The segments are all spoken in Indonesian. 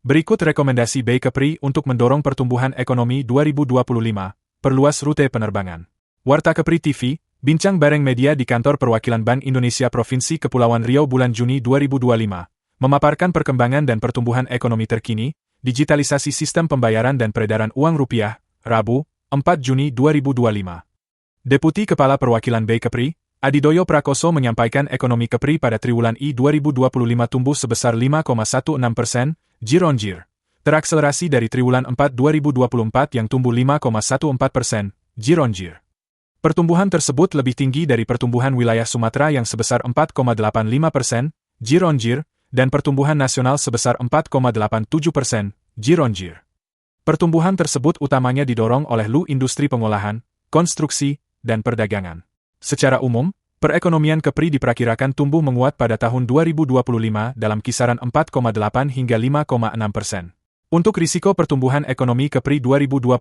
Berikut rekomendasi Bay Kepri untuk mendorong pertumbuhan ekonomi 2025, perluas rute penerbangan. Warta Kepri TV, bincang bareng media di kantor perwakilan Bank Indonesia Provinsi Kepulauan Riau bulan Juni 2025, memaparkan perkembangan dan pertumbuhan ekonomi terkini, digitalisasi sistem pembayaran dan peredaran uang rupiah, Rabu, 4 Juni 2025. Deputi Kepala Perwakilan Bay Kepri, Adidoyo Prakoso menyampaikan ekonomi Kepri pada triwulan I 2025 tumbuh sebesar 5,16%, year-on-year. Terakselerasi dari triwulan 4 2024 yang tumbuh 5,14%, year-on-year. Pertumbuhan tersebut lebih tinggi dari pertumbuhan wilayah Sumatera yang sebesar 4,85%, year-on-year, dan pertumbuhan nasional sebesar 4,87%, year-on-year. Pertumbuhan tersebut utamanya didorong oleh industri pengolahan, konstruksi, dan perdagangan. Secara umum, perekonomian Kepri diperkirakan tumbuh menguat pada tahun 2025 dalam kisaran 4,8 hingga 5,6%. Untuk risiko pertumbuhan ekonomi Kepri 2025,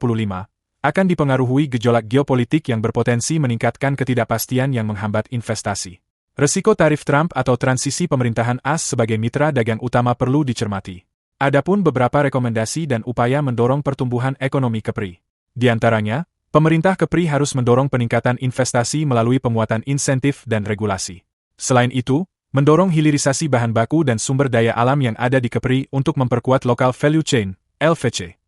akan dipengaruhi gejolak geopolitik yang berpotensi meningkatkan ketidakpastian yang menghambat investasi. Risiko tarif Trump atau transisi pemerintahan AS sebagai mitra dagang utama perlu dicermati. Adapun beberapa rekomendasi dan upaya mendorong pertumbuhan ekonomi Kepri. Di antaranya, pemerintah Kepri harus mendorong peningkatan investasi melalui penguatan insentif dan regulasi. Selain itu, mendorong hilirisasi bahan baku dan sumber daya alam yang ada di Kepri untuk memperkuat Local Value Chain, LVC.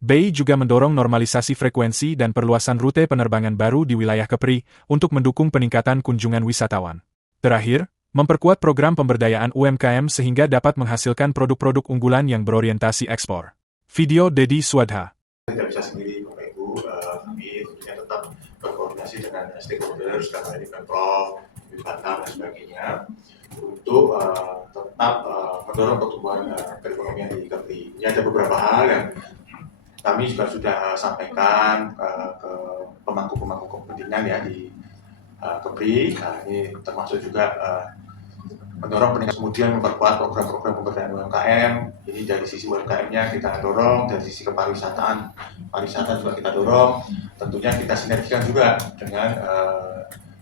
BEI juga mendorong normalisasi frekuensi dan perluasan rute penerbangan baru di wilayah Kepri untuk mendukung peningkatan kunjungan wisatawan. Terakhir, memperkuat program pemberdayaan UMKM sehingga dapat menghasilkan produk-produk unggulan yang berorientasi ekspor. Video Dedi Swadha. Tidak bisa sendiri, Bapak Ibu, kami tentunya tetap berkoordinasi dengan stakeholders, karena di Pemprov, di Batam, dan sebagainya, untuk tetap mendorong pertumbuhan perekonomian di Kepri. Ini ada beberapa hal yang kami juga sudah sampaikan ke pemangku-pemangku kepentingan ya di Kepri. Nah, ini termasuk juga mendorong peningkatan, kemudian memperkuat program-program pemberdayaan UMKM. Ini dari sisi UMKM-nya kita dorong, dari sisi kepariwisataan, pariwisata juga kita dorong. Tentunya kita sinergikan juga dengan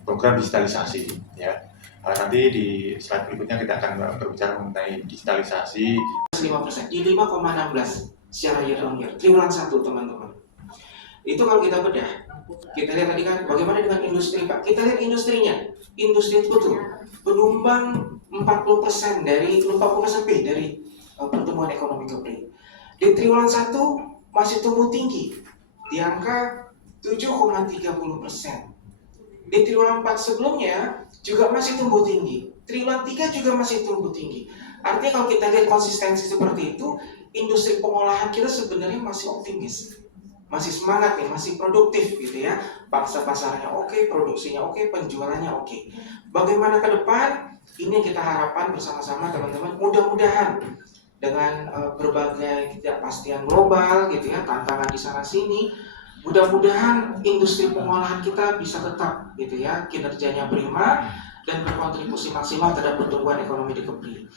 program digitalisasi. Ya. Nanti di slide berikutnya kita akan berbicara mengenai digitalisasi. 5%, di 5,16 secara year on year, triwulan 1 teman-teman. Itu kalau kita bedah, kita lihat tadi kan bagaimana dengan industri Pak. Kita lihat industrinya, industri itu betul penyumbang 40% dari 40% lebih dari pertumbuhan ekonomi Kepri. Di triwulan 1 masih tumbuh tinggi di angka 7,30%. Di triwulan 4 sebelumnya juga masih tumbuh tinggi. Triwulan 3 juga masih tumbuh tinggi. Artinya kalau kita lihat konsistensi seperti itu, industri pengolahan kita sebenarnya masih optimis. Masih semangat nih, masih produktif gitu ya. Pangsa pasarnya oke, produksinya oke, penjualannya oke. Bagaimana ke depan? Ini yang kita harapkan bersama-sama teman-teman. Mudah-mudahan dengan berbagai ketidakpastian global gitu ya, tantangan di sana sini, mudah-mudahan industri pengolahan kita bisa tetap gitu ya, kinerjanya prima dan berkontribusi maksimal terhadap pertumbuhan ekonomi di Kepri.